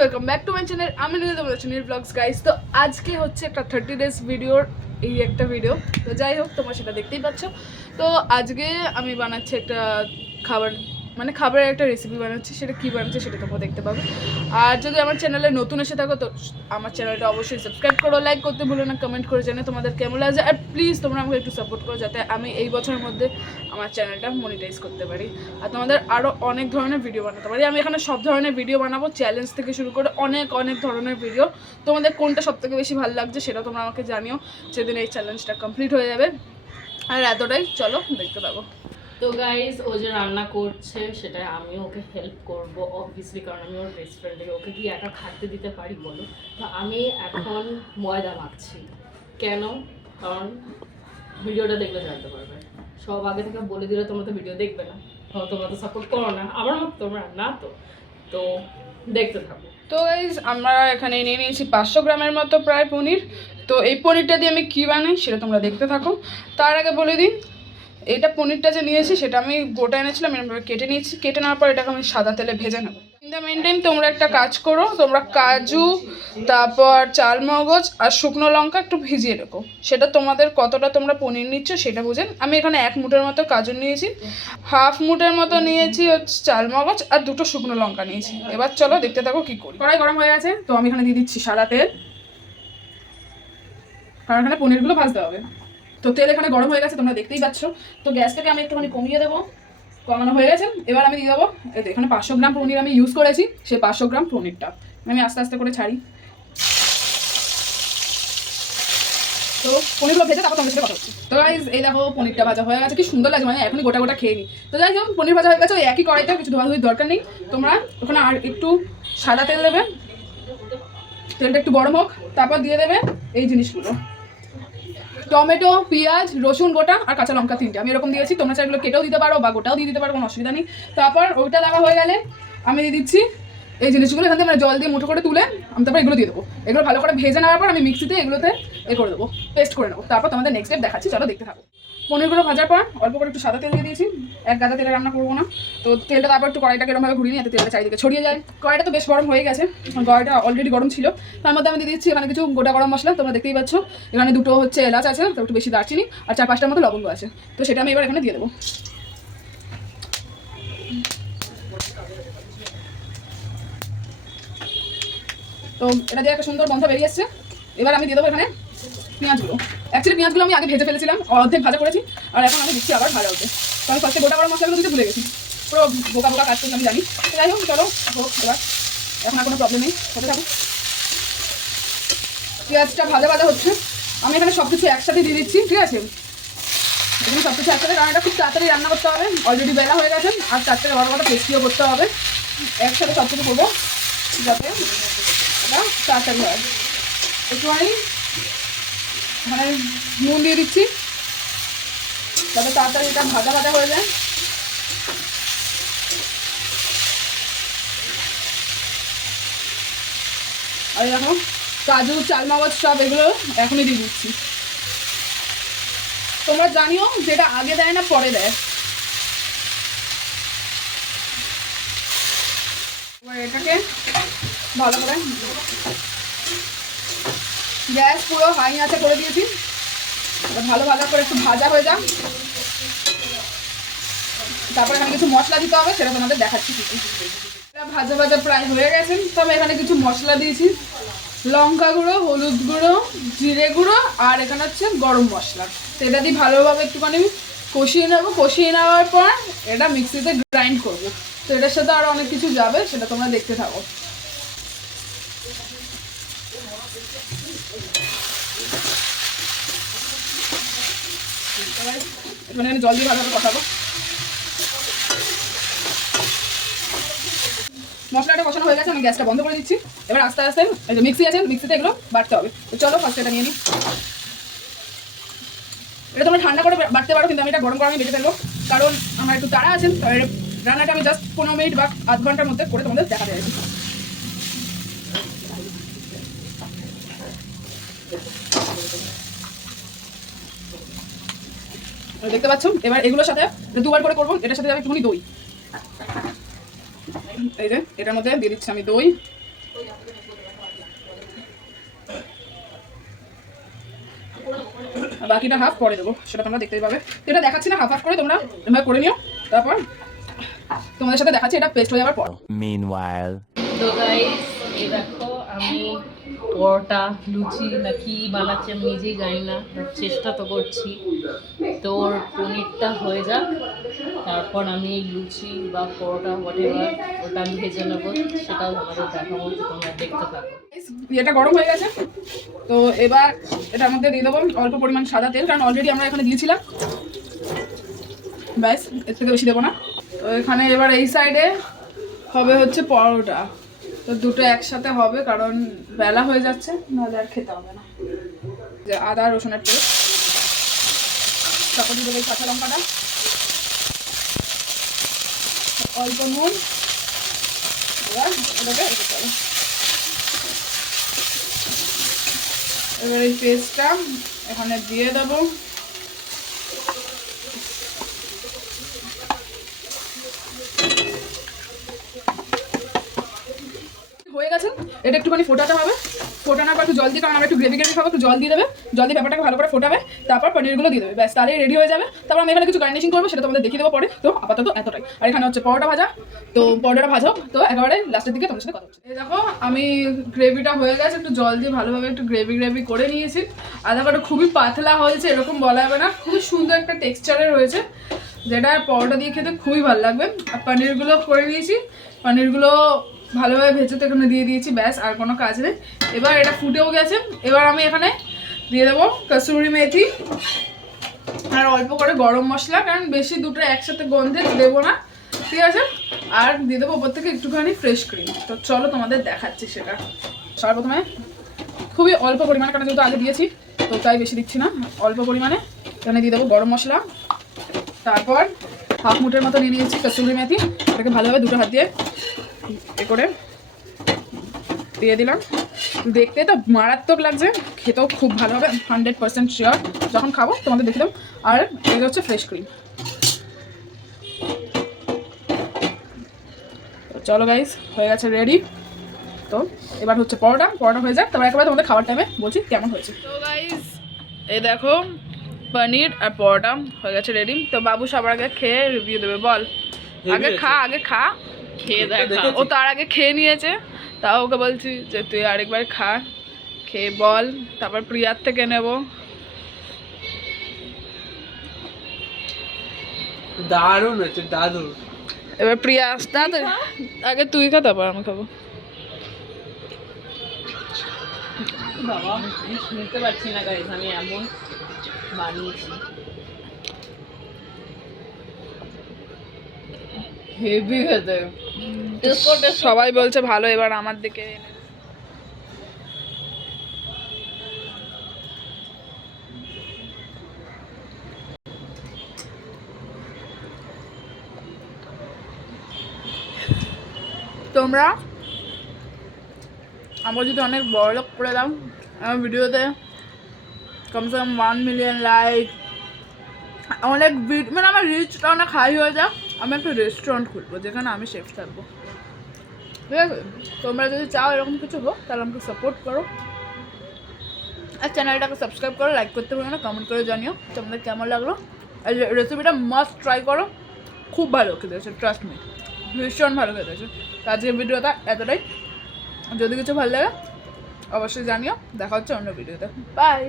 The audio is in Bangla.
Welcome back to my channel. আমি নিয়ে তোমাদের চ্যানেল ব্লগস গাইস। তো আজকে হচ্ছে একটা 30 ডেজ ভিডিওর এই একটা ভিডিও। তো যাই হোক, তোমরা সেটা দেখতেই পাচ্ছ। তো আজকে আমি বানাচ্ছি একটা খাবার, মানে খাবারের একটা রেসিপি বানাচ্ছি। সেটা কী বানাচ্ছি সেটা তোমরা দেখতে পাবে। আর যদি আমার চ্যানেলে নতুন এসে থাকো তো আমার চ্যানেলটা অবশ্যই সাবস্ক্রাইব করো, লাইক করতে ভুলো না, কমেন্ট করে জানো তোমাদের কেমন লাগছে। আর প্লিজ তোমরা আমাকে একটু সাপোর্ট করো যাতে আমি এই বছরের মধ্যে আমার চ্যানেলটা মনিটাইজ করতে পারি আর তোমাদের আরও অনেক ধরনের ভিডিও বানাতে পারি। আমি এখানে সব ধরনের ভিডিও বানাবো, চ্যালেঞ্জ থেকে শুরু করে অনেক ধরনের ভিডিও। তোমাদের কোনটা সবথেকে বেশি ভালো লাগছে সেটা তোমরা আমাকে জানিও, যেদিন এই চ্যালেঞ্জটা কমপ্লিট হয়ে যাবে। আর এতটাই, চলো দেখতে পাবো। তো গাইজ, ও যে রান্না করছে সেটাই আমি ওকে হেল্প করব অবভিয়াসলি, কারণ আমি ওর বেস্ট ফ্রেন্ডকে, ওকে কি একা খাটতে দিতে পারি বলো। তো আমি এখন ময়দা মাখছি। কেন? কারণ ভিডিওটা দেখলে জানতে পারবে। সব আগে থেকে বলে দিলে তোমরা তো ভিডিও দেখবে না, তোমরা তো সাপোর্ট করো না আমার মতো, তোমরা না তো তো দেখতে থাকো। তো গাইজ, আমরা এখানে নিয়ে নিয়েছি 500 গ্রামের মতো প্রায় পনির। তো এই পনিরটা দিয়ে আমি কী বানাই সেটা তোমরা দেখতে থাকো। তার আগে বলে দিই, এটা পনিরটা যে নিয়েছি সেটা আমি গোটা এনেছিলাম, এরকমভাবে কেটে নিয়েছি। কেটে নেওয়ার পর এটাকে আমি সাদা তেলে ভেজে নেবো। ইন দ্য মেন টাইম তোমরা একটা কাজ করো, তোমরা কাজু, তারপর চালমগজ আর শুকনো লঙ্কা একটু ভিজিয়ে রেখো। সেটা তোমাদের কতটা তোমরা পনির নিচ্ছ সেটা বুঝেন। আমি এখানে 1 মুঠের মতো কাজু নিয়েছি, হাফ মুঠের মতো নিয়েছি হচ্ছে চালমগজ, আর 2টো শুকনো লঙ্কা নিয়েছি। এবার চলো দেখতে থাকো কী করি। কড়াই গরম হয়ে গেছে, তো আমি এখানে দিয়ে দিচ্ছি সাদা তেল, কারণ এখানে পনিরগুলো ভাজতে হবে। তো তেল এখানে গরম হয়ে গেছে, তোমরা দেখতেই পাচ্ছ। তো গ্যাসটাকে আমি একটুখানি কমিয়ে দেবো, কমানো হয়ে গেছে। এবার আমি দিয়ে দেবো, এখানে 500 গ্রাম পনির আমি ইউজ করেছি। সেই 500 গ্রাম পনিরটা আমি আস্তে আস্তে করে ছাড়ি। তো পনিরগুলো ভেজে তারপর তোমাদের সাথে কথা হচ্ছে। তো গাইস, এই দেখো পনিরটা ভাজা হয়ে গেছে, কি সুন্দর লাগছে, মানে এখনই গোটা গোটা খেয়ে নিই। তো যাই হোক, পনির ভাজা হয়ে গেছে। ওই একই কড়াইতে, কিছু ধোয়াধুয়ির দরকার নেই। তোমরা ওখানে আর একটু সাদা তেল দেবে, তেলটা একটু গরম হোক, তারপর দিয়ে দেবে এই জিনিসগুলো, টমেটো, পেঁয়াজ, রসুন গোটা আর কাঁচা লঙ্কা 3টে আমি এরকম দিয়েছি। তোমরা চাইলে কেটেও দিতে পারো বা গোটাও দিয়ে দিতে পারো, কোনো অসুবিধা নেই। তারপর ওইটা দেওয়া হয়ে গেলে আমি দিয়ে দিচ্ছি এই জিনিসগুলো, এখান থেকে মানে জল দিয়ে মুঠো করে তুলে আমি তারপর এগুলো দিয়ে দেবো। এগুলো ভালো করে ভেজে নেওয়ার পর আমি মিক্সিতে এগুলোতে করে দেবো, পেস্ট করে নেবো। তারপর তোমাদের নেক্সট স্টেপ দেখাচ্ছি, চলো দেখতে থাকো। পনিরগুলো ভাজার পর অল্প করে একটু সাদা তেল দিয়ে দিয়েছি, এক গাদা তেলে রান্না করবো না। তো তেলটা তারপর একটু কড়াইটাকে এরকমভাবে ঘুরিয়ে নিয়ে তেলটা চারিদিকে ছড়িয়ে যায়। কড়াইটা তো বেশ গরম হয়ে গেছে, কড়াইটা অলরেডি গরম ছিল। তার মধ্যে আমি দিয়ে দিচ্ছি এখানে কিছু গোটা গরম মশলা, তোমরা দেখতেই পাচ্ছ। এখানে 2টো হচ্ছে এলাচ আছে, তো একটু বেশি দারচিনি আর 4-5টার মতো লবঙ্গ আছে। তো সেটা আমি এবার এখানে দিয়ে দেবো। তো এটা দিয়ে একটা সুন্দর গন্ধ বেরিয়ে এসছে। এবার আমি দিয়ে দেবো এখানে পেঁয়াজগুলো। অ্যাকচুয়ালি পেঁয়াজগুলো আমি আগে ভেজে ফেলেছিলাম, অর্ধেক ভাজা করেছি, আর এখন আমি দিচ্ছি আবার ভাজা হতে। তো আমি ফার্স্টে গোটা গরম মশলাগুলো দিতে ভুলে গেছি, পুরো বোকা বোকা কাজ করছি আমি জানি। যাই হোক, চলো হোক এবার, এখন আর কোনো প্রবলেম নেই, হতে থাকুক। পেঁয়াজটা ভাজা ভাজা হচ্ছে, আমি এখানে সব কিছু একসাথে দিয়ে দিচ্ছি, ঠিক আছে? এখানে সব কিছু একসাথে, কারণ এটা খুব তাড়াতাড়ি রান্না করতে হবে, অলরেডি বেলা হয়ে গেছে। আর 4টে বড় বড় টেস্টিও করতে হবে, একসাথে সব কিছু করবো যাতে এটা তাড়াতাড়ি হয়। একটুখানি এখানে নুন দিয়ে দিচ্ছি যাতে তাড়াতাড়ি এটা ভাজা ভাজা হয়ে যায়। আর দেখো কাজু, চালমগজ সব এগুলো এখনই দিয়ে দিচ্ছি। তোমরা জানিও যেটা আগে দেয় না পরে দেয়। এবার এটাকে ভালো করে গ্যাস পুরো হাই আঁচে করে দিয়েছি, ভালো ভালো করে একটু ভাজা হয়ে যাক। তারপরে এখানে কিছু মশলা দিতে হবে, সেটা তোমাদের দেখাচ্ছি। ভাজা ভাজা প্রায় হয়ে গেছে, তবে এখানে কিছু মশলা দিয়েছি, লঙ্কা গুঁড়ো, হলুদ গুঁড়ো, জিরে গুঁড়ো আর এখানে হচ্ছে গরম মশলা। তো এটা দিয়ে ভালোভাবে একটুখানি কষিয়ে নেবো। কষিয়ে নেওয়ার পর এটা মিক্সিতে গ্রাইন্ড করবো। তো এটার সাথে আরও অনেক কিছু যাবে, সেটা তোমরা দেখতে থাকো। এখানে জল দিয়ে ভালোভাবে কষাবো। মশলাটা কষানো হয়ে গেছে, আমি গ্যাসটা বন্ধ করে দিচ্ছি। এবার আস্তে আস্তে এই যে মিক্সি আছে, মিক্সিতে এগুলো বাটতে হবে। তো চলো ফার্স্ট এটা নিয়ে নিই। এটা তোমরা ঠান্ডা করে বাটতে পারো, কিন্তু আমি এটা গরম গরমে বেটে ফেলবো, কারণ আমার একটু তাড়া আছে। রান্নাটা আমি জাস্ট 15 মিনিট বা আধ ঘন্টার মধ্যে করে তোমাদের দেখাতে চাইছি। দেখতে পাচ্ছ, এবার এগুলোর সাথে 2বার করে করবো। এটার সাথে যাবে একটুখানি দই, এই যে এটার মধ্যে দিয়ে দিচ্ছি আমি দই। বাকিটা হাফ পরে দেবো, সেটা তোমরা দেখতেই পাবে। এটা দেখাচ্ছি না, হাফ হাফ করে তোমরা এভাবে করে নিও, তারপর তোমাদের সাথে দেখাচ্ছি এটা পেস্ট হয়ে যাওয়ার পর। Meanwhile. তো গাইস এই দেখো আমি পরোটা লুচি না কি বানাচ্ছি আমি নিজেই জানি না, but চেষ্টা তো করছি। তো ওর পনিরটা হয়ে যাক, তারপর আমি লুচি বা পরোটা হোয়াটএভার ওটা আমি ভেজে নেবো, সেটাও তোমাদের দেখাবো, তোমরা দেখতে থাকো। এটা গরম হয়ে গেছে, তো এবার এটার মধ্যে দিয়ে দেবো অল্প পরিমাণ সাদা তেল, কারণ অলরেডি আমরা এখানে দিয়েছিলাম। ব্যাস, এর থেকে বেশি দেবো না। তো এখানে এবার এই সাইডে হবে হচ্ছে পরোটা, তো দুটো একসাথে হবে কারণ বেলা হয়ে যাচ্ছে, নাহলে আর খেতে হবে না। যে আদা রসুনের পেস্ট, তারপর দিয়ে দেবো এই কাঁচা লঙ্কাটা, অল্প নুন। এবার এটাকে করতে হবে। এবার এই পেস্টটা এখানে দিয়ে দেবো। হয়ে গেছে, এটা একটুখানি ফোটাতে হবে, ফোটানোর পর একটু জল দিয়ে, কারণ আমরা একটু গ্রেভি গ্রেভি খাবো, একটু জল দিয়ে দেবে, জল দিয়ে ব্যাপারটাকে ভালো করে ফোটাবে, তারপর পনিরগুলো দিয়ে দেবে, ব্যাস তাহলেই রেডি হয়ে যাবে। তারপর আমি এখানে কিছু গার্নিশিং করবো, সেটা তোমাদের দেখিয়ে দেবো পরে। তো আপাতত এতটাই। আর এখানে হচ্ছে পরোটা ভাজা, তো পরোটাটা ভাজো, তো একেবারে লাস্টের দিকে তোমাদের সাথে কথা হচ্ছে। এই দেখো আমি গ্রেভিটা হয়ে গেছে, একটু জল দিয়ে ভালোভাবে একটু গ্রেভি গ্রেভি করে নিয়েছি। আর দেখো এটা খুবই পাতলা হয়েছে, এরকম বলা যাবে না, খুবই সুন্দর একটা টেক্সচারের হয়েছে, যেটা পরোটা দিয়ে খেতে খুবই ভালো লাগবে। আর পনিরগুলো করে নিয়েছি, পনিরগুলো ভালোভাবে ভেজে তো এখানে দিয়ে দিয়েছি, ব্যাস আর কোনো কাজ নেই। এবার এটা ফুটেও গেছে, এবার আমি এখানে দিয়ে দেবো কসুরি মেথি আর অল্প করে গরম মশলা, কারণ বেশি দুটো একসাথে গন্ধে দেবো না, ঠিক আছে। আর দিয়ে দেবো ওপর থেকে একটুখানি ফ্রেশ ক্রিম। তো চলো তোমাদের দেখাচ্ছি সেটা। সর্বপ্রথমে খুবই অল্প পরিমাণে, কারণ যেহেতু আগে দিয়েছি তো তাই বেশি দিচ্ছি না, অল্প পরিমাণে এখানে দিয়ে দেবো গরম মশলা, তারপর হাফ মুঠের মতো নিয়ে নিয়েছি কসুরি মেথি, এটাকে ভালোভাবে দুটো হাত দিয়ে এ করে দিয়ে দিলাম। দেখতে তো মারাত্মক লাগছে, খেতেও খুব ভালো হবে, 100% শিওর। যখন খাবো তোমাদের দেখে দেবো। আর এটা হচ্ছে ফ্রেশ ক্রিম। চলো গাইস, হয়ে গেছে রেডি। তো এবার হচ্ছে পরোটা হয়ে যাক, তারপর একেবারে তোমাদের খাবার টাইমে বলছি কেমন হয়েছে। তো গাইস এই দেখো পনির আর পরোটা হয়ে গেছে রেডি। তো বাবু সবার আগে খেয়ে রিভিউ দেবে, বল। আগে খা খেয়ে দেখা। ও তার আগে খেয়ে নিয়েছে, তাও ওকে বলছি যে তুই আরেকবার খা, খেয়ে বল, তারপর প্রিয়ার থেকে নেব। দারুণ হচ্ছে, দারুণ। এবার প্রিয়া আসতে আগে তুই খা, তারপর আমি খাবো। বাবা আমি শুনতে পাচ্ছি না গাইস, আমি এমন বানিয়েছি, হেভি খেতে। সবাই বলছে ভালো, এবার আমার দিকে এনে। তোমরা আমার যদি অনেক বড় লোক করে দাও আমার ভিডিওতে, কমসে কম 1 মিলিয়ন লাইক, অনেক মানে আমার রিচটা অনেক হাই হয়ে যাও, আমি একটা রেস্টুরেন্ট খুলবো যেখানে আমি শেফ থাকবো, ঠিক আছে। তোমরা যদি চাও এরকম কিছু হোক তাহলে আমাকে সাপোর্ট করো, আর চ্যানেলটাকে সাবস্ক্রাইব করো, লাইক করতে ভুলো না, কমেন্ট করে জানিও তোমাদের কেমন লাগলো। আর রেসিপিটা মাস্ট ট্রাই করো, খুব ভালো খেতে হয়েছে, ট্রাস্ট মি, ভীষণ ভালো খেতে হয়েছে। আজকের ভিডিওটা এতটাই, যদি কিছু ভালো লাগে অবশ্যই জানিও, দেখা হচ্ছে অন্য ভিডিওতে, বাই।